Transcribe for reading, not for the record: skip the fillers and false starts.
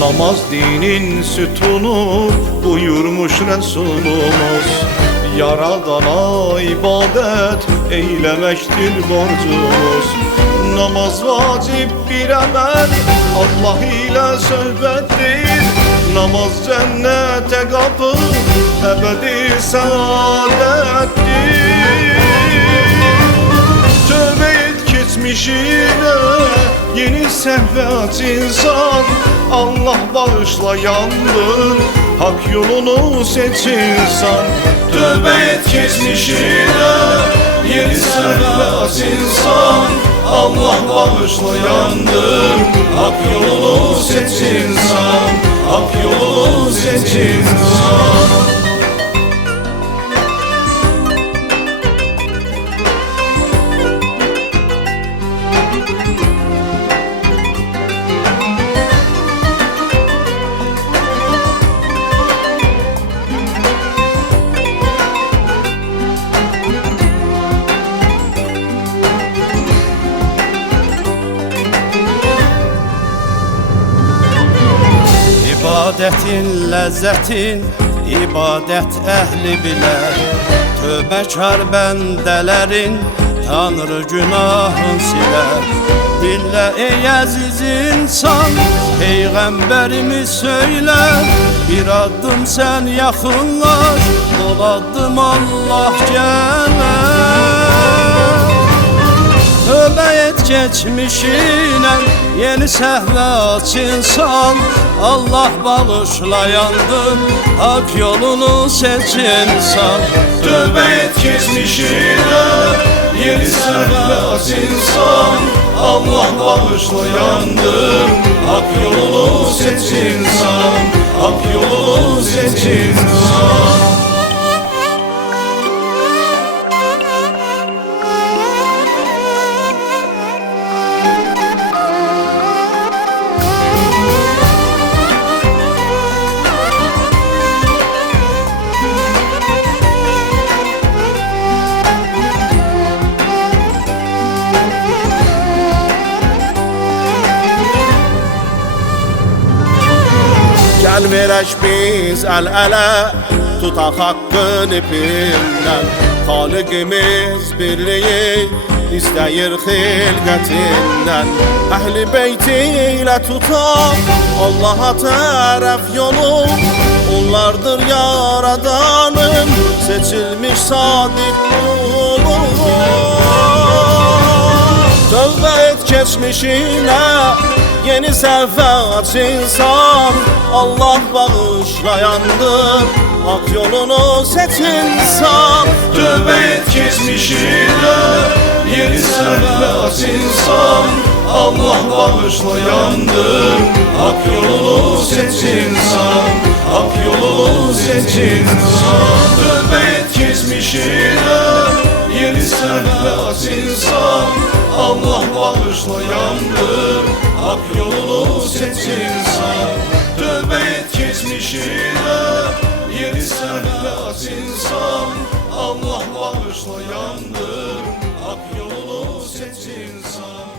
Namaz dinin sütunu buyurmuş Resulumuz. Yaradana ibadet eylemektir borcumuz. Namaz vacip bir emel, Allah ile söhbettir. Namaz cennete kapı, ebedi saadettir. Tövbe et geçmişine, yeni sehve aç insan. Allah bağışlayandır, hak yolunu seç insan. Tövbe et geçmişine, yeni sehve aç insan. Allah bağışlayandır, hak yolunu seç insan. Hak yolunu seç insan. İbadetin lezzetin, ibadet ehli biler. Tövbekar bendelerin, Tanrı günahın siler. Dinle ey aziz insan, Peygamberimiz söyler. Bir adım sen yakınlaş, ol adım Allah gelir. Tövbe et geçmişine, yeni sehve aç insan. Allah bağışlayandır, hak yolunu seç insan. Tövbe et geçmişine, yeni sehve aç insan. Allah bağışlayandır, hak yolunu seç insan. Hak yolunu seç insan. Gel verək biz əl-ələ, tutaq haqqın ipindən. Xaliqimiz birliyi istəyir xilqətindən. Əhl-i beyti ilə tutaq Allaha tərəf yolu. Onlardır yaradanın seçilmiş sadiq qulu. Tövbə et keçmişinə, yeni səhvə aç insan. Allah bağışlayandır, hak yolunu seç insan. Tövbe et geçmişine, yeni sehve aç insan. Allah bağışlayandır, hak yolunu seç insan. Hak yolunu seç insan. Tövbe et geçmişine, yeni sehve aç insan. Allah bağışlayandır, hak yolunu seç insan. Tövbe et geçmişine, yeni sehve aç insan. Allah bağışlayandır, hak yolunu seç insan.